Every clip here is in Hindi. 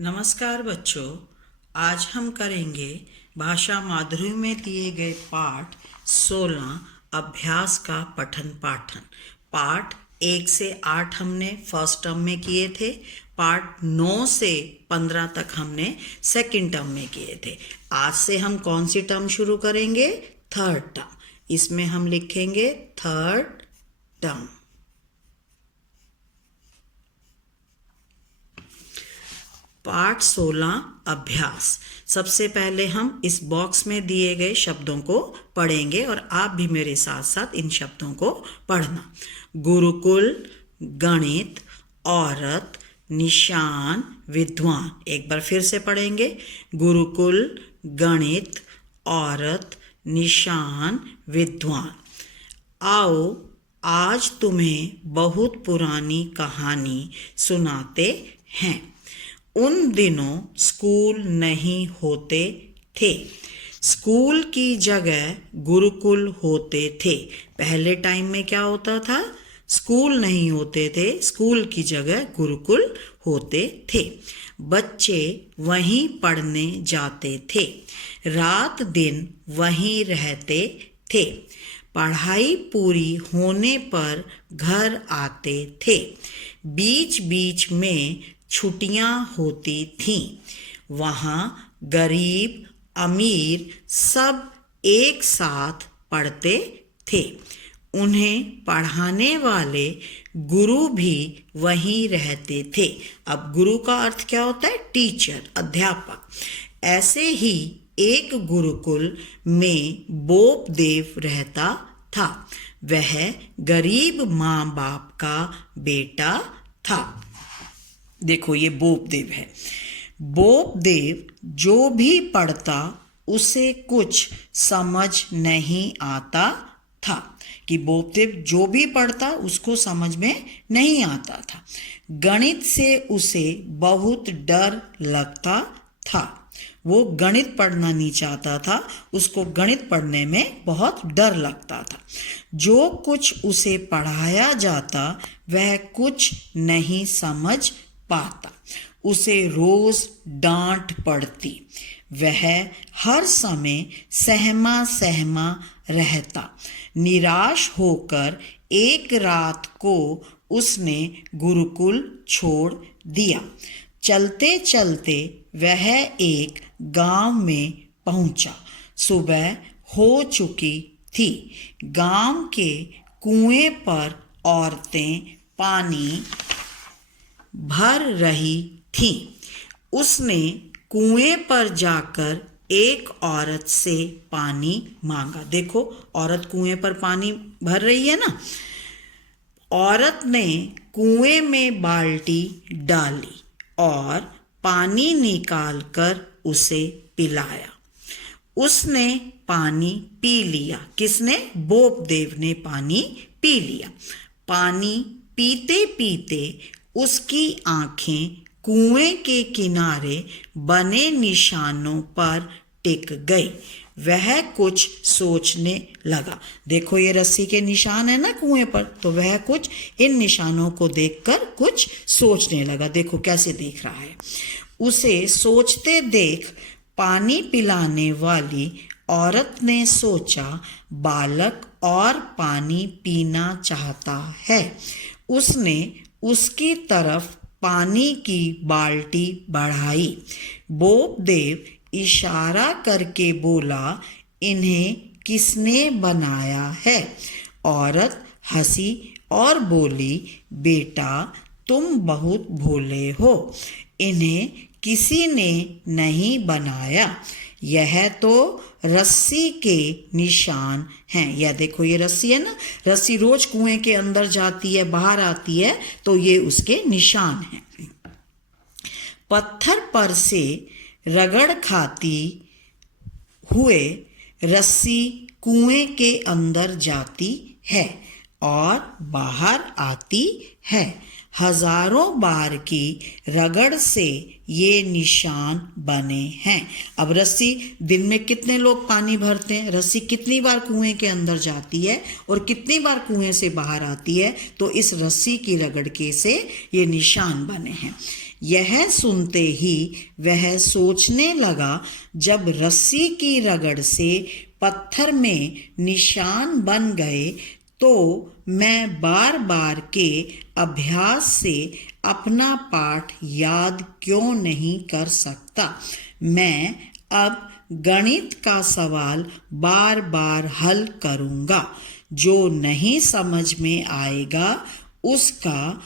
नमस्कार बच्चों, आज हम करेंगे भाषा माधुरी में दिए गए पाठ 16 अभ्यास का पठन पाठन। पाठ 1 से 8 हमने फर्स्ट टर्म में किए थे। पाठ 9 से 15 तक हमने सेकंड टर्म में किए थे। आज से हम कौन सी टर्म शुरू करेंगे? Third term. इसमें हम लिखेंगे थर्ड टर्म। पाठ 16 अभ्यास। सबसे पहले हम इस बॉक्स में दिए गए शब्दों को पढ़ेंगे और आप भी मेरे साथ साथ इन शब्दों को पढ़ना। गुरुकुल, गणित, औरत, निशान, विद्वान। एक बार फिर से पढ़ेंगे। गुरुकुल, गणित, औरत, निशान, विद्वान। आओ आज तुम्हें बहुत पुरानी कहानी सुनाते हैं। उन दिनों स्कूल नहीं होते थे। स्कूल की जगह गुरुकुल होते थे। पहले टाइम में क्या होता था? स्कूल नहीं होते थे, स्कूल की जगह गुरुकुल होते थे। बच्चे वहीं पढ़ने जाते थे, रात दिन वहीं रहते थे। पढ़ाई पूरी होने पर घर आते थे। बीच बीच में छुट्टियां होती थीं। वहाँ गरीब अमीर सब एक साथ पढ़ते थे। उन्हें पढ़ाने वाले गुरु भी वहीं रहते थे। अब गुरु का अर्थ क्या होता है? टीचर, अध्यापक। ऐसे ही एक गुरुकुल में बोपदेव रहता था। वह गरीब माँ बाप का बेटा था। देखो, ये बोपदेव है। बोपदेव जो भी पढ़ता उसे कुछ समझ नहीं आता था। कि बोपदेव जो भी पढ़ता उसको समझ में नहीं आता था। गणित से उसे बहुत डर लगता था। वो गणित पढ़ना नहीं चाहता था, उसको गणित पढ़ने में बहुत डर लगता था। जो कुछ उसे पढ़ाया जाता वह कुछ नहीं समझ पाता। उसे रोज डांट पड़ती। वह हर समय सहमा सहमा रहता। निराश होकर एक रात को उसने गुरुकुल छोड़ दिया। चलते चलते वह एक गांव में पहुंचा। सुबह हो चुकी थी। गांव के कुएं पर औरतें पानी भर रही थी। उसने कुएं पर जाकर एक औरत से पानी मांगा। देखो, औरत कुएं पर पानी भर रही है ना। औरत ने कुएं में बाल्टी डाली और पानी निकालकर उसे पिलाया। उसने पानी पी लिया। किसने? बोपदेव ने पानी पी लिया। पानी पीते पीते उसकी आंखें कुएं के किनारे बने निशानों पर टिक गई। वह कुछ सोचने लगा। देखो, ये रस्सी के निशान है ना कुएं पर, तो वह कुछ इन निशानों को देखकर कुछ सोचने लगा। देखो कैसे देख रहा है। उसे सोचते देख पानी पिलाने वाली औरत ने सोचा, बालक और पानी पीना चाहता है। उसने उसकी तरफ पानी की बाल्टी बढ़ाई। बोपदेव इशारा करके बोला, इन्हें किसने बनाया है? औरत हंसी और बोली, बेटा तुम बहुत भोले हो। इन्हें किसी ने नहीं बनाया। यह तो रस्सी के निशान हैं। यह देखो, ये रस्सी है ना। रस्सी रोज कुएं के अंदर जाती है, बाहर आती है, तो ये उसके निशान हैं। पत्थर पर से रगड़ खाती हुए रस्सी कुएं के अंदर जाती है और बाहर आती है। हजारों बार की रगड़ से ये निशान बने हैं। अब रस्सी दिन में कितने लोग पानी भरते हैं? रस्सी कितनी बार कुएं के अंदर जाती है और कितनी बार कुएं से बाहर आती है, तो इस रस्सी की रगड़ के से ये निशान बने हैं। यह सुनते ही वह सोचने लगा, जब रस्सी की रगड़ से पत्थर में निशान बन गए तो मैं बार बार के अभ्यास से अपना पाठ याद क्यों नहीं कर सकता। मैं अब गणित का सवाल बार बार हल करूँगा। जो नहीं समझ में आएगा उसका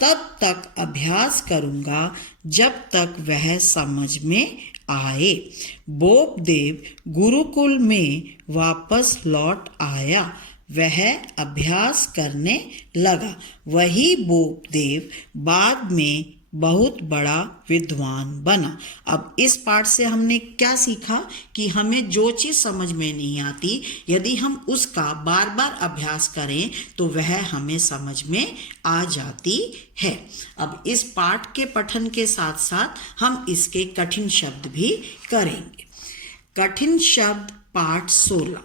तब तक अभ्यास करूँगा जब तक वह समझ में आए। बोपदेव गुरुकुल में वापस लौट आया। वह अभ्यास करने लगा। वही बोपदेव बाद में बहुत बड़ा विद्वान बना। अब इस पाठ से हमने क्या सीखा कि हमें जो चीज़ समझ में नहीं आती, यदि हम उसका बार बार अभ्यास करें तो वह हमें समझ में आ जाती है। अब इस पाठ के पठन के साथ साथ हम इसके कठिन शब्द भी करेंगे। कठिन शब्द पाठ 16।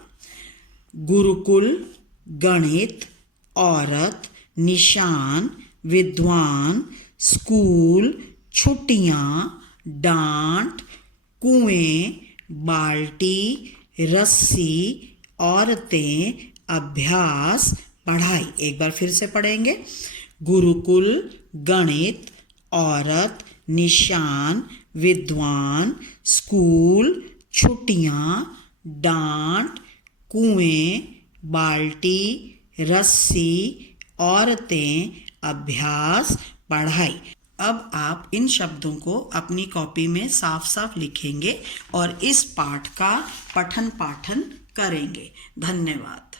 गुरुकुल, गणित, औरत, निशान, विद्वान, स्कूल, छुट्टियाँ, डांट, कुएं, बाल्टी, रस्सी, औरतें, अभ्यास, पढ़ाई। एक बार फिर से पढ़ेंगे। गुरुकुल, गणित, औरत, निशान, विद्वान, स्कूल, छुट्टियाँ, डांट, कुएं, बाल्टी, रस्सी, औरतें, अभ्यास, पढ़ाई। अब आप इन शब्दों को अपनी कॉपी में साफ साफ लिखेंगे और इस पाठ का पठन पाठन करेंगे। धन्यवाद।